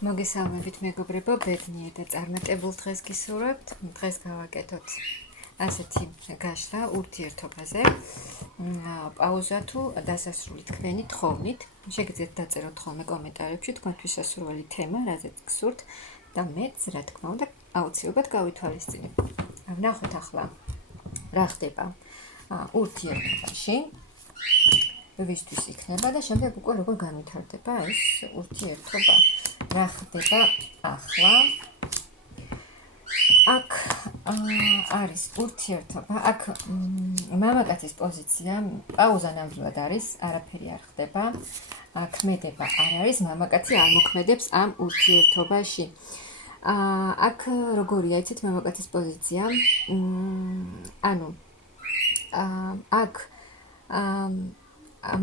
მოგესალმებით მეგობრებო, ბედნიერ და წარმატებულ დღეს გისურვებთ. დღეს გავაკეთოთ ასეთი გაშლა ურთიერთობაზე. პაუზა თუ დასასრული თქვენი თხოვნით. შეგიძლიათ დაწეროთ ხოლმე კომენტარებში თქვენთვის სასურველი თემა, რაზეც გსურთ და მეც, რა თქმა უნდა, აუცილებლად გავითვალისწინებ. ვნახოთ ახლა რა ხდება ურთიერთობაში. ვისთვის იქნება და შემდეგ უკვე როგორ განვითარდება ეს ურთიერთობა. რა ხდება ახლა? აქ არის ურთიერთობა, აქ მამაკაცის პოზიცია, პაუზა ნამდვილად არის, არაფერი არ ხდება. ქმედება არ არის, მამაკაცი არ მოქმედებს ამ ურთიერთობაში. აქ როგორია, იცით, მამაკაცის პოზიცია? ანუ აქ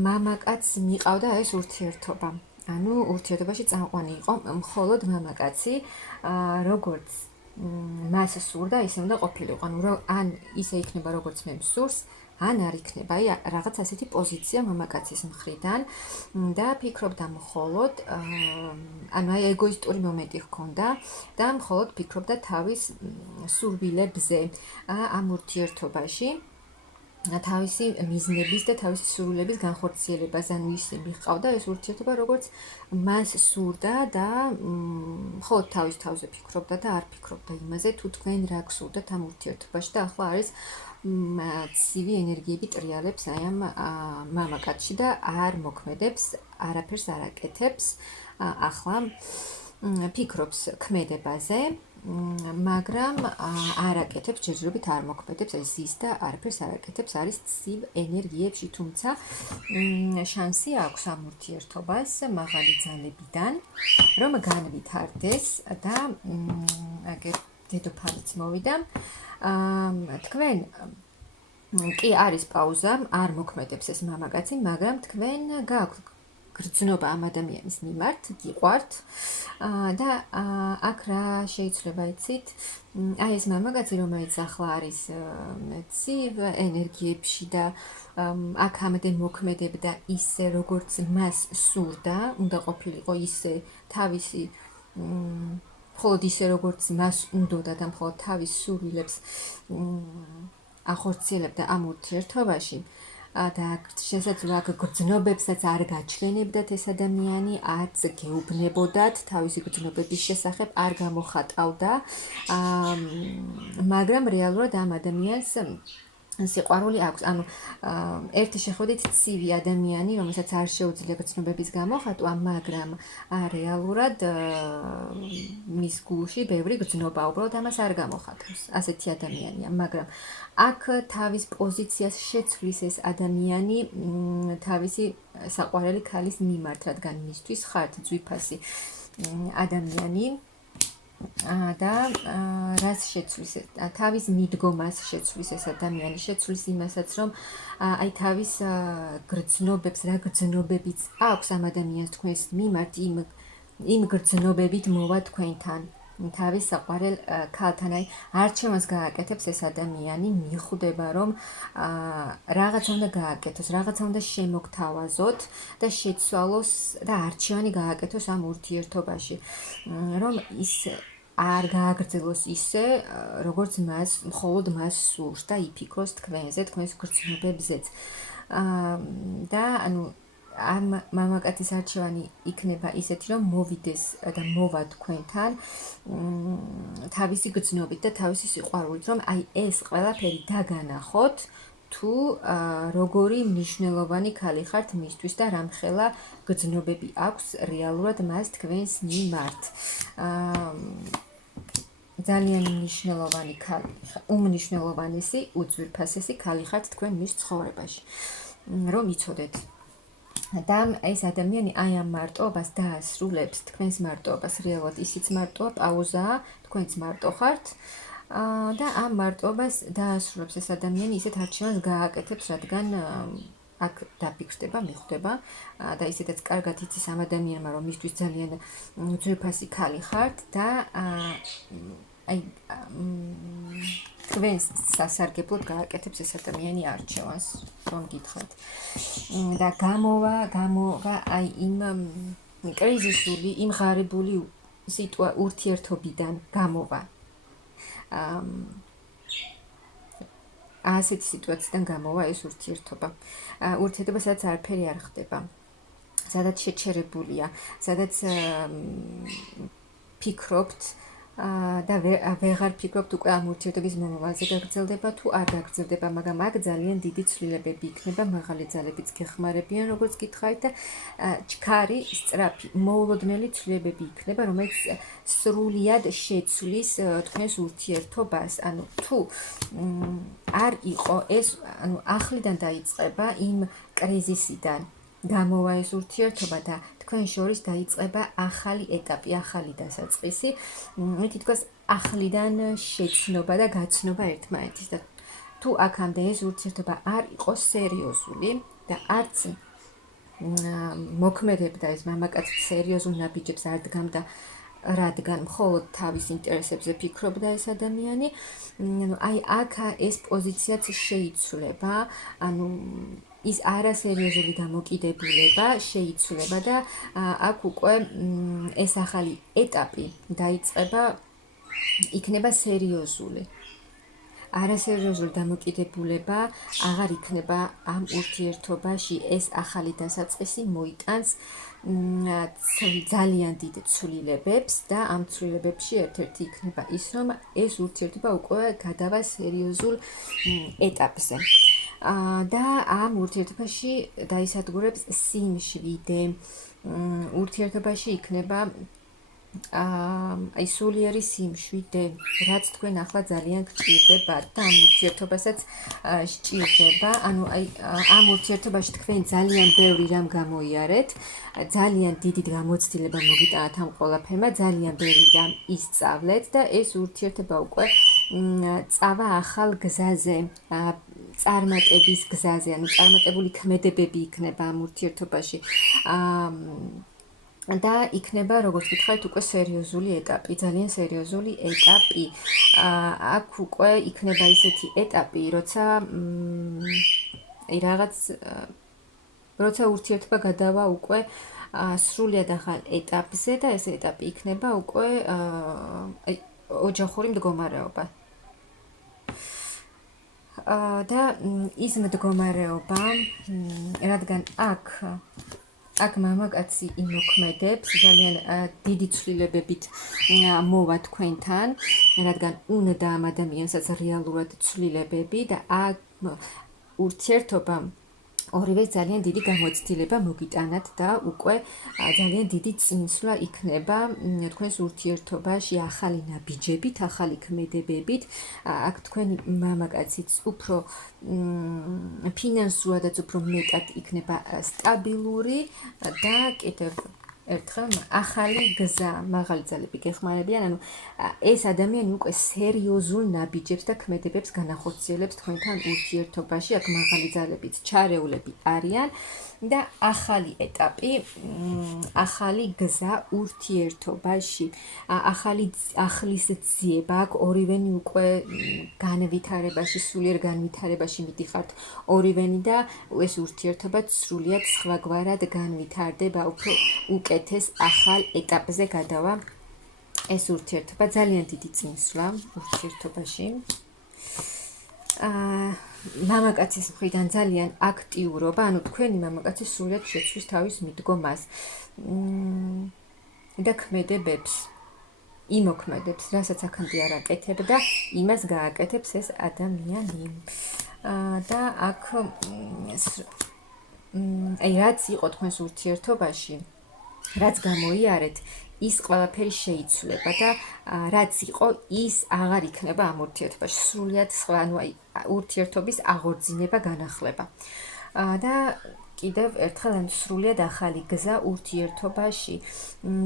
მამაკაცს მიყავდა ეს ურთიერთობა. ანუ ურთიერთობაში წამყვანი იყო მხოლოდ მამაკაცი, როგორც მას სურდა, ისე უნდა ყოფილიყო. ანუ ან ისე იქნება, როგორც მე მსურს, ან არ იქნება. აი, რაღაც ასეთი პოზიცია მამაკაცის მხრიდან და ფიქრობდა მხოლოდ, ანუ აი ეგოისტური მომენტი ჰქონდა და მხოლოდ ფიქრობდა თავის სურვილებზე ამ ურთიერთობაში. თავისი მიზნების და თავისი სურვილების განხორციელებას, ანუ ის მიყავდა ეს ურთიერთობა, როგორც მას სურდა და მხოლოდ თავის თავზე ფიქრობდა და არ ფიქრობდა იმაზე, თუ თქვენ რა გსურდათ ამ ურთიერთობაში და ახლა არის ცივი ენერგიები ტრიალებს აი ამ მამაკაცში და არ მოქმედებს, არაფერს არ აკეთებს, ახლა ფიქრობს ქმედებაზე, მაგრამ არ აკეთებს, ჯერჯერობით არ მოქმედებს, ეს ზის და არაფერს არ აკეთებს, არის ცივ ენერგიებში, თუმცა შანსი აქვს ამ ურთიერთობას მაღალი ძალებიდან, რომ განვითარდეს და აგერ დედოფალიც მოვიდა. თქვენ კი არის პაუზა, არ მოქმედებს ეს მამაკაცი, მაგრამ თქვენ გააქვთ გრძნობა ამ ადამიანის მიმართ, გიყვართ და აქ რა შეიძლება იცით? აი ეს მამაკაცი, რომელიც ახლა არის ცივ ენერგიებში და აქამდე მოქმედებდა ისე, როგორც მას სურდა, უნდა ყოფილიყო ისე თავისი მხოლოდ ისე, როგორც მას უნდოდა და მხოლოდ თავის სურვილებს ახორციელებდა ამ ურთიერთობაში. და შესაძლოა გრძნობებსაც არ გაჩვენებდათ ეს ადამიანი, არც გეუბნებოდათ თავისი გრძნობების შესახებ, არ გამოხატავდა, მაგრამ რეალურად ამ ადამიანს სიყვარული აქვს. ანუ ერთი შეხვედრით ცივი ადამიანი, რომელსაც არ შეუძლია გრძნობების გამოხატვა, მაგრამ რეალურად მის გულში ბევრი გრძნობა, უბრალოდ ამას არ გამოხატავს. ასეთი ადამიანია, მაგრამ აქ თავის პოზიციას შეცვლის ეს ადამიანი თავისი საყვარელი ქალის მიმართ, რადგან მისთვის ხართ ძვირფასი ადამიანი და რას შეცვლის? თავის მიდგომას შეცვლის ეს ადამიანი, შეცვლის იმასაც, რომ აი თავის გრძნობებს, რა გრძნობებიც აქვს ამ ადამიანს თქვენს მიმართ, იმ გრძნობებით მოვა თქვენთან. თავის საყვარელ ქალთან, აი არჩევანს გააკეთებს ეს ადამიანი, მიხვდება, რომ რაღაცა უნდა გააკეთოს, რაღაცა უნდა შემოგთავაზოთ და შეცვალოს და არჩევანი გააკეთოს ამ ურთიერთობაში, რომ ის არ გააგრძელოს ისე, როგორც მას, მხოლოდ მას სურს და იფიქროს თქვენზე, თქვენს გრძნობებზეც. და ანუ ამ მამაკაცის არჩევანი იქნება ისეთი, რომ მოვიდეს და მოვა თქვენთან თავისი გრძნობით და თავისი სიყვარულით, რომ აი ეს ყველაფერი დაგანახოთ, თუ როგორი მნიშვნელოვანი ქალი ხართ მისთვის და რამხელა გრძნობები აქვს რეალურად მას თქვენს მიმართ. ძალიან მნიშვნელოვანი ქალი, უმნიშვნელოვანესი, უძვირფასესი ქალი ხართ თქვენ მის ცხოვრებაში, რომ იცოდეთ. და ეს ადამიანი აი ამ მარტოობას დაასრულებს, თქვენს მარტოობას, რეალურად ისიც მარტოა, პაუზაა, თქვენც მარტო ხართ და ამ მარტოობას დაასრულებს ეს ადამიანი, ისეთ არჩევანს გააკეთებს, რადგან აქ დაფიქრდება, მიხვდება და ისედაც კარგად იცის ამ ადამიანმა, რომ მისთვის ძალიან ძვირფასი ქალი ხართ და აი თქვენს სასარგებლოდ გააკეთებს ეს ადამიანი არჩევანს, რომ გითხრათ. და გამოვა აი იმ კრიზისული, იმ ღარიბული ურთიერთობიდან გამოვა. ასეთი სიტუაციიდან გამოვა ეს ურთიერთობა. ურთიერთობა, სადაც არაფერი არ ხდება, სადაც შეჩერებულია, სადაც ფიქრობთ და ვეღარ ფიქრობთ უკვე ამ ურთიერთობის მომავალზე გაგრძელდება თუ არ გაგრძელდება, მაგრამ აქ ძალიან დიდი ცვლილებები იქნება, მაღალი ძალებიც გეხმარებიან, როგორც გითხარით და ჩქარი, სწრაფი, მოულოდნელი ცვლილებები იქნება, რომელიც სრულიად შეცვლის თქვენს ურთიერთობას. ანუ თუ არ იყო ეს, ანუ ახლიდან დაიწყება იმ კრიზისიდან გამოვა ეს ურთიერთობა და თქვენ შორის დაიწყება ახალი ეტაპი, ახალი დასაწყისი, მე თითქოს ახლიდან შეცნობა და გაცნობა ერთმანეთის და თუ აქამდე ეს ურთიერთობა არ იყო სერიოზული და არც მოქმედებდა ეს მამაკაცი სერიოზულ ნაბიჯებს არ დგამდა, რადგან მხოლოდ თავის ინტერესებზე ფიქრობდა ეს ადამიანი, აი აქ ეს პოზიციაც შეიცვლება, ანუ ის არასერიოზული დამოკიდებულება შეიცვლება და აქ უკვე ეს ახალი ეტაპი დაიწყება, იქნება სერიოზული. არასერიოზული დამოკიდებულება აღარ იქნება ამ ურთიერთობაში, ეს ახალი დასაწყისი მოიტანს ძალიან დიდ ცვლილებებს და ამ ცვლილებებში ერთ-ერთი იქნება ის, რომ ეს ურთიერთობა უკვე გადავა სერიოზულ ეტაპზე. და ამ ურთიერთობაში დაისადგურებს სიმშვიდე. ურთიერთობაში იქნება აი სულიერი სიმშვიდე, რაც თქვენ ახლა ძალიან გჭირდებათ და ამ ურთიერთობასაც სჭირდება. ანუ აი ამ ურთიერთობაში თქვენ ძალიან ბევრი რამ გამოიარეთ, ძალიან დიდი გამოცდილება მოგიტანათ ამ ყველაფერმა, ძალიან ბევრი რამ ისწავლეთ და ეს ურთიერთობა უკვე წავა ახალ გზაზე, წარმატების გზაზე, ანუ წარმატებული ქმედებები იქნება ამ ურთიერთობაში. და იქნება, როგორც გითხარით, უკვე სერიოზული ეტაპი, ძალიან სერიოზული ეტაპი. აქ უკვე იქნება ისეთი ეტაპი, როცა ურთიერთობა გადავა უკვე სრულიად ახალ ეტაპზე და ეს ეტაპი იქნება უკვე ოჯახური მდგომარეობა. და ის მდგომარეობა, რადგან აქ მამაკაცი იმოქმედებს, ძალიან დიდი ცვლილებებით მოვა თქვენთან, რადგან უნდა ამ ადამიანსაც რეალურად ცვლილებები და აქ ურთიერთობა ორივეს ძალიან დიდი გამოცდილება მოგიტანათ და უკვე ძალიან დიდი წინსვლა იქნება თქვენს ურთიერთობაში ახალი ნაბიჯებით, ახალი ქმედებებით. აქ თქვენი მამაკაციც უფრო ფინანსურადაც უფრო მეტად იქნება სტაბილური და კიდევ ერთხელ ახალი გზა, მაღალი ძალები გეხმარებიან, ანუ ეს ადამიანი უკვე სერიოზულ ნაბიჯებს და ქმედებებს განახორციელებს თქვენთან ურთიერთობაში, აქ მაღალი ძალებიც ჩარეულები არიან და ახალი ეტაპი, ახალი გზა ურთიერთობაში, ახლის ძიება, აქ ორივენი უკვე განვითარებაში, სულიერ განვითარებაში მიდიხართ ორივენი და ეს ურთიერთობა სრულიად სხვაგვარად განვითარდება, უფრო უკეთეს ახალ ეტაპზე გადავა ეს ურთიერთობა, ძალიან დიდი წინსვლა ურთიერთობაში. მამაკაცის მხრიდან ძალიან აქტიურობა, ანუ თქვენი მამაკაცი სრულიად შეცვლის თავის მიდგომას და ქმედებებს, იმოქმედებს, რასაც აქამდე არ აკეთებდა, იმას გააკეთებს ეს ადამიანი. და აქ აი რაც იყო თქვენს ურთიერთობაში, რაც გამოიარეთ, ის ყველაფერი შეიცვლება და რაც იყო, ის აღარ იქნება ამ ურთიერთობაში. სრულიად სხვა, ანუ აი ურთიერთობის აღორძინება, განახლება. და კიდევ ერთხელ სრულიად ახალი გზა ურთიერთობაში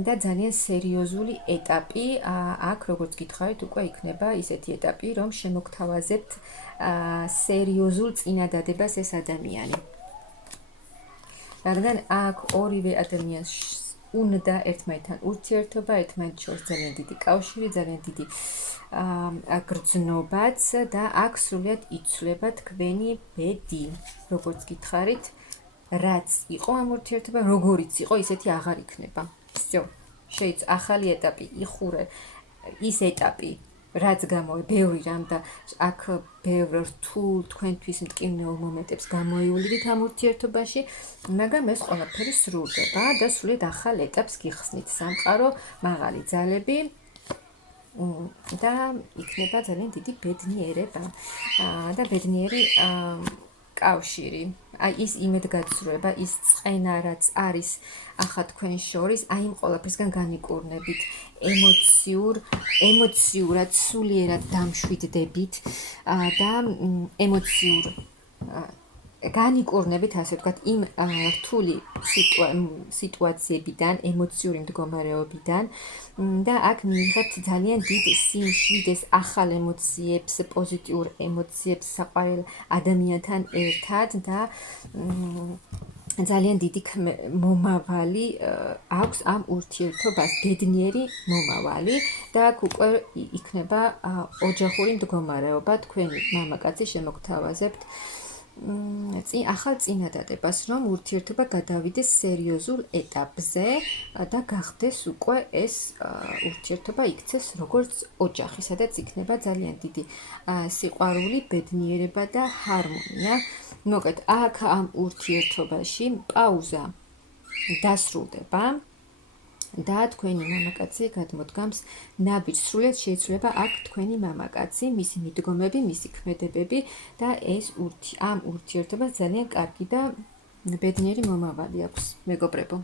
და ძალიან სერიოზული ეტაპი. აქ, როგორც გითხარით, უკვე იქნება ისეთი ეტაპი, რომ შემოგთავაზებთ სერიოზულ წინადადებას ეს ადამიანი. რადგან აქ ორივე ადამიანს უნდა ერთმანეთთან ურთიერთობა, ერთმანეთ შორის ძალიან დიდი კავშირი, ძალიან დიდი გრძნობაც და აქ სრულიად იცვლება თქვენი ბედი. როგორც გითხარით, რაც იყო ამ ურთიერთობა, როგორიც იყო, ისეთი აღარ იქნება. всё. შეიძლება ახალი ეტაპი იხურე ის ეტაპი რაც ბევრი რამ და აქ ბევრ რთულ თქვენთვის მტკივნეულ მომენტებს გამოივლიდით ამ ურთიერთობაში, მაგრამ ეს ყველაფერი სრულდება და სრულიად ახალ ეტაპს გიხსნით. სამყარო, მაღალი ძალები და იქნება ძალიან დიდი ბედნიერება და ბედნიერი კავშირი. აი ის იმედგაცრუება, ის წყენა, რაც არის ახლა თქვენ შორის, აი იმ ყველაფერსგან განიკურნებით, ემოციურად, სულიერად დამშვიდდებით და ემოციურ განიკურნებით, ასე ვთქვათ, იმ რთული სიტუაციებიდან, ემოციური მდგომარეობიდან და აქ მიიღებთ ძალიან დიდ სიმშვიდეს, ახალ ემოციებს, პოზიტიურ ემოციებს საყვარელ ადამიანთან ერთად და ძალიან დიდი მომავალი აქვს ამ ურთიერთობას, ბედნიერი მომავალი და აქ უკვე იქნება ოჯახური მდგომარეობა, თქვენი მამაკაცი შემოგთავაზებთ ახალ წინადადებას, რომ ურთიერთობა გადავიდეს სერიოზულ ეტაპზე და გახდეს უკვე ეს ურთიერთობა იქცეს როგორც ოჯახი, სადაც იქნება ძალიან დიდი სიყვარული, ბედნიერება და ჰარმონია. მოკლედ, აქ ამ ურთიერთობაში პაუზა დასრულდება და თქვენი მამაკაცი გადმოდგამს ნაბიჯს. სრულიად შეიცვლება აქ თქვენი მამაკაცი, მისი მიდგომები, მისი ქმედებები და ეს ამ ურთიერთობას ძალიან კარგი და ბედნიერი მომავალი აქვს, მეგობრებო.